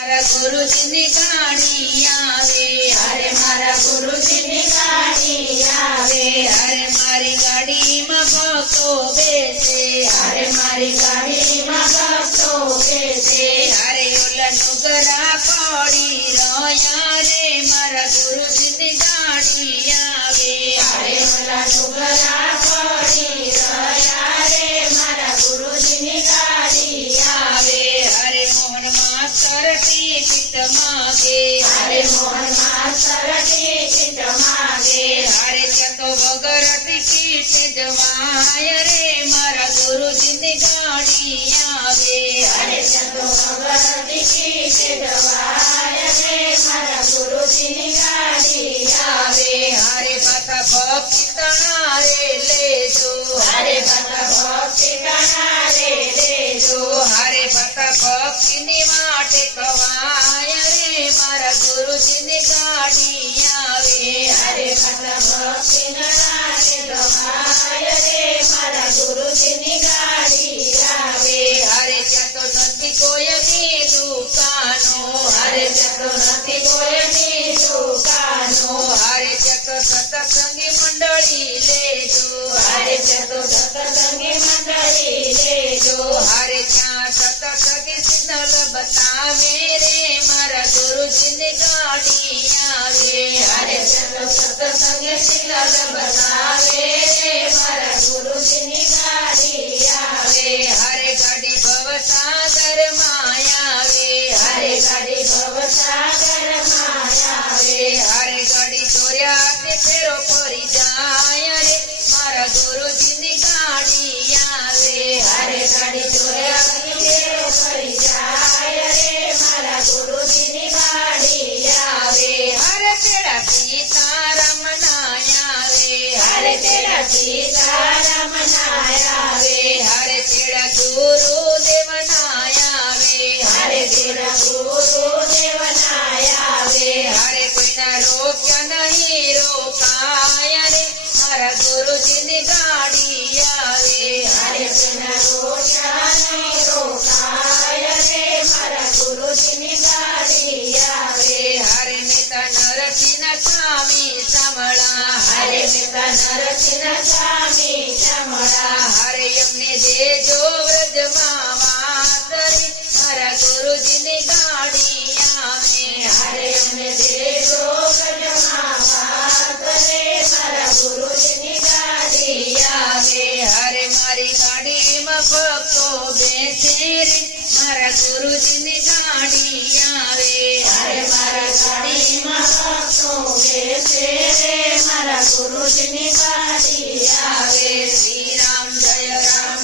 મારા ગુરુજીની ગાડી આવે, અરે મારા ગુરુજીની ગાડી આવે, અરે મારી ગાડીમાં ભક્તો બેસે, અરે મારી ગાડીમાં ભક્તો બેસે, અરે ઓલા નુગરા પડી રહ્યા રે મારા ગુરુજીની ગાડી આવે, અરે ઓલા નુગરા પડી રહ્યા રે મારા ગુરુજીની ગાડી આવે, અરે મોહન માસ્તર ટિકિટ માગે, અરે મોહન માસ્તર ટિકિટ માગે, અરે ચતો વગર ટિકિટ જવાય રે મારા ગુરુજીની ગાડી આવે, અરે ચતો વગર ટિકિટ જવાય રે મારા ગુરુજીની ગાડી આવે, અરે પાછા ભક્તિ તણારે લેજો, અરે બધા ભક્તિ કણારે લેજો, અરે પાછા ભક્તિની વાટે કવાય રે મારા ગુરુજીની ગાડી આવે, અરે બધા ભક્તિ કણારે ગવાય રે મારા ગુરુજીની ગાડી આવે, અરે ત્યાં તો નથી કોઈની દુકાનો, અરે જતો નથી કોઈની દુકાનો, અરે ત્યાં તો સત્સંગી મંડળી લેજો, અરે જતો સત્સંગી મંડળી લેજો, અરે ત્યાં સત્સંગી સિગ્નલ બતાવે રે મારા ગુરુજીની ગાડી આવે, અરે જતો સત્સંગી સિગ્નલ બતાવે રે મારા ગુરુજીની ગાડી આવે, અરે ગાડી ભવસાગર માં આવે, અરે ગાડી ભવસાગરમાં આવે, અરે ગાડી ચોર્યા તે ફેરો પડી જાય રે મારા ગુરુજીની ગાડી આવે, અરે ગાડી ચોર્યાસી ફેરો ફરી જાય રે મારા ગુરુજીની ગાડી આવે, અરે તેરા સીતારામ ના આવે, અરે તેરા સીતારામ ના આવે, અરે તેરા ગુરુદેવ ના આવે, અરે તેરા ગુરુદેવ ના આવે, અરે કોઈના રોક્યા નહીં રોકાય રે મારા ગુરુજીની ગાડી આવે, અરે તેના રોષા નહીં રોકાય રે મારા ગુરુજીની ગાડી આવે, હરે નેતા નરસિંહ સ્વામી સાંભળા, અરે મેતા નરસિંહ સ્વામી ચામડા, હરે એમને દેજો વ્રજમાં વાત રે મારા ગુરુજીની ગાડી આવે, અરે અમને દેજો ગજમાં વાત રે મારા ગુરુજીની ગાડી આવે, હરે મારી ગાડીમાં ભક્તો બેસે રે મારા ગુરુજીની ગાડી આવે, અરે મારા ગાડીમાં ભક્તો બેસે રે મારા ગુરુજીની